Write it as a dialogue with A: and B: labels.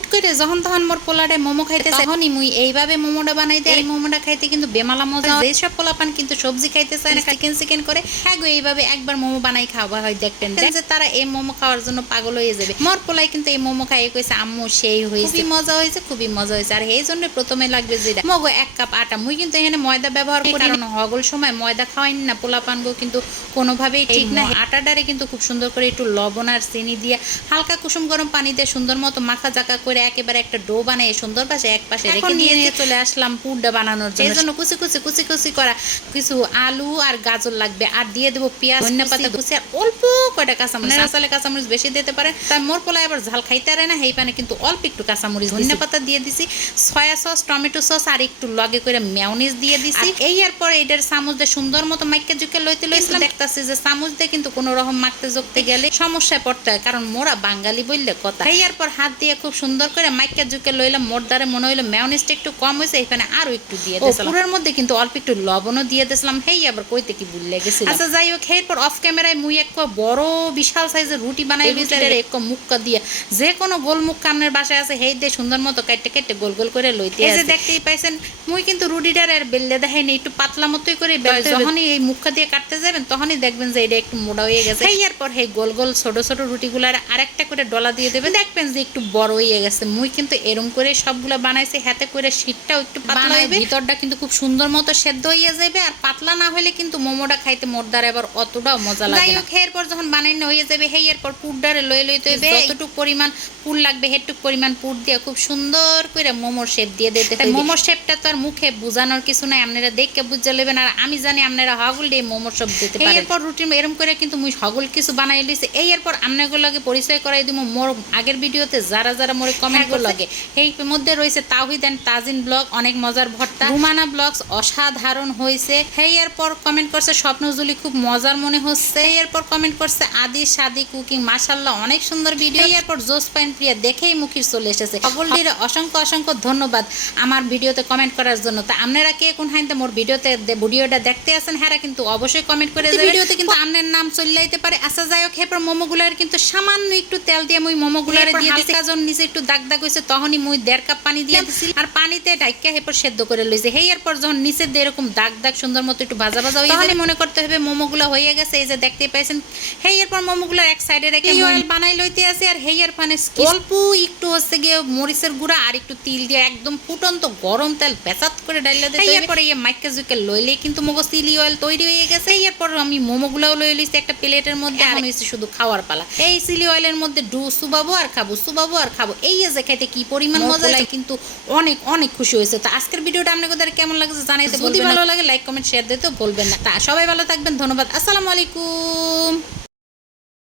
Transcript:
A: হুট করে যখন তখন মোর মোমো খাইতে তখনই মুই এইভাবে মোমোটা বানাই দেয় এই মোমোটা খাইতে কিন্তু বেমালা মজা হয়। পোলাপান কিন্তু সবজি খাইতে চায় না চিকেন চিকেন করে হ্যাঁ এইভাবে একবার মোমো বানাই খাওয়া হয় দেখবেন। যে তারা এই মোমো খাওয়ার জন্য পাগল হয়ে যাবে। মোর পোলাই কিন্তু এই মোমো খাইয়ে কইছে আম্মু সেই হয়েছে খুবই মজা হয়েছে খুবই মজা হয়েছে আর এই জন্য প্রথমে লাগবে যেটা মগো এক কাপ আটা। মুই কিন্তু এখানে ময়দা ব্যবহার করি কারণ হগল সময় ময়দা খাওয়াই না পোলাপান গো কিন্তু কোনোভাবেই ঠিক না। আটাটারে কিন্তু খুব সুন্দর করে একটু লবণ আর চিনি দিয়ে হালকা কুসুম গরম পানি দিয়ে সুন্দর মতো মাখা জাকা করে একেবারে একটা ডো বানিয়ে সুন্দর পাশে এক পাশে রেখে নিয়ে নিয়ে চলে আসলাম পুরটা বানানোর জন্য। এই জন্য কুচি কুচি কুচি কুচি করা কিছু আলু আর গাজর লাগবে। আর দিয়ে দেবো পেঁয়াজ ধনিয়া পাতা। কুচি আর অল্প কয়টা কাঁচামরিচ। আসলে কাঁচামরিচ বেশি দিতে পারে। তার মোর পোলা এবার ঝাল খাইতে পারে না সেই পানে কিন্তু অল্প একটু কাঁচামরিচ। ধনিয়া পাতা দিয়ে দিছি সয়া সস টমেটো সস আর একটু লগে করে মেয়নিজ দিয়ে দিছি। এই আর পরে এটার চামচ দিয়ে সুন্দর মতো মাইকে জুকে লইতে লইছিলাম দেখতাছি যে চামচ দিয়ে কিন্তু কোনো রকম মাখতে জোকতে গেলে সমস্যায় পড়তে হয়। কারণ মোরা বাঙালি বললে কথা। এই আর পর হাত দিয়ে খুব সুন্দর করে মাইকে জুকে লইলাম মোর দ্বারে মনে হইল মেয়নিজটা একটু কম হয়েছে এখানে আরও একটু দিয়ে দিয়েছিলাম। পুরের মধ্যে কিন্তু অল্প একটু লবণও দিয়ে দিয়েছিলাম হেই আবার কইতে কি ভুলে গেছি আচ্ছা যাই হোক এরপর অফ ক্যামেরায় মুই এক বড় বিশাল সাইজের রুটি বানাই বিচারে। এক মুক্কা দিয়ে যে কোনো গোল মুক্কা আপনার বাসায় আছে হেই দিয়ে সুন্দর মতো কেটে কেটে গোল গোল করে লইতে এই যে দেখতেই পাইছেন মুই কিন্তু রুটিটার আর বেললে দেখাইনি একটু পাতলা মতোই করে বেলতে যখনই এই মুখা দিয়ে কাটতে যাবেন তখনই দেখবেন যে এটা একটু মোটা হয়ে গেছে। এই এরপর এই গোল গোল ছোট ছোট রুটিগুলার আরেকটা করে ডলা দিয়ে দেবেন। দেখবেন যে একটু বড় হয়ে গেছে। মুই কিন্তু এরম করে সবগুলো বানাইছি হাতে করে শীতটাও একটু পাতলা হবে ভিতরটা কিন্তু খুব সুন্দর মতো সেদ্ধ হয়ে যাবে আর পাতলা না হলে কিন্তু মোমোটা খাইতে মোরদার এবার অতটাও মজা লাগে যাই হোক এরপর যখন বানাইনো হয়ে যাবে হেই এরপর পুরডারে লই লইতে হইবে। যতটুকু পরিমাণ পুর লাগবে হেটুক পরিমাণ পুর দিয়ে খুব সুন্দর করে মোমোর শেপ দিয়ে দিতে হবে মোমোর শেপটা তো আর মুখে বোঝানোর কিছু নাই আপনারা দেখে বুঝে নেবেন। আর আমি জানি আপনারা হগল দিয়ে মোমোর সব দিতে পারেন। এরপর রুটি এরকম করে কিন্তু মুই হগল কিছু বানাই লিছি এই এরপর আপনাগুলোকে পরিচয় করাই দিব মোর আগের ভিডিওতে যারা যারা মোরে কমেন্ট করে লাগে এই মধ্যে রয়েছে তাওহিদ এন্ড তাজিন ব্লগ অনেক মজার ভর্তা। রুমানা ব্লগস অসাধারণ হয়েছে। হেই এরপর কমেন্ট করছে স্বপ্নজুলি খুব মজার মনে হচ্ছে। এরপর কমেন্ট করছে আদি সাদি কুকিং মাশাল্লাহ অনেক সুন্দর ভিডিও এরপর জোস পাইন প্রিয়া দেখেই মুখির চলে এসেছে। সকলটির অসংখ্য অসংখ্য ধন্যবাদ আমার ভিডিওতে কমেন্ট করার জন্য। তা আপনারা কে কোন হাইতে মোর ভিডিওতে ভিডিওটা দেখতে আছেন হ্যাঁ কিন্তু অবশ্যই কমেন্ট করে যাবেন ভিডিওতে কিন্তু আপনার নাম চলে যাইতে পারে। আচ্ছা যাই হোক এরপর মোমোগুলার কিন্তু সামান্য একটু তেল দিয়ে মুই মোমোগুলারে দিয়ে দিছি কাজন নিচে একটু দাগ দাগ হইছে তখনই মুই দেড় কাপ পানি দিয়ে দিছি আর পানিতে ঢাইকা এরপর সেদ্ধ করে লইছে। হেই এরপর যখন নিচে দিয়ে এরকম দাগ দাগ সুন্দর মতো একটু ভাজা ভাজা হয়ে তাহলে মনে করতে হবে মোমোগুলো হয়ে গেছে এই যে দেখতে পাইছেন। হেই এরপর মোমোগুলো এক সাইডে রেখে অয়েল বানাই লইতে আছে আর হেইয়ার পানে অল্প একটু হচ্ছে গিয়ে মরিচের গুঁড়া আর একটু তিল দিয়ে একদম ফুটন্ত গরম তেল পেঁচাত করে ডাইলা দিতে এরপরে এই মাইকা জুকে লইলে কিন্তু মগজ চিলি অয়েল তৈরি হয়ে গেছে। এরপর আমি মোমোগুলোও লই লইছি একটা প্লেটের মধ্যে এখন হয়েছে শুধু খাওয়ার পালা। এই চিলি অয়েলের মধ্যে ডু সুবাবো আর খাব সুবাবো আর খাব। এই যে খাইতে কি পরিমাণ মজা লাগে কিন্তু অনেক অনেক খুশি হয়েছে। তো আজকের ভিডিওটা আপনাদের কেমন লাগছে জানাইতে যদি ভালো লাগে লাইক কমেন্ট শেয়ার দিতে বলবেন না। তা সবাই ভালো থাকবেন ধন্যবাদ। আসসালামু আলাইকুম।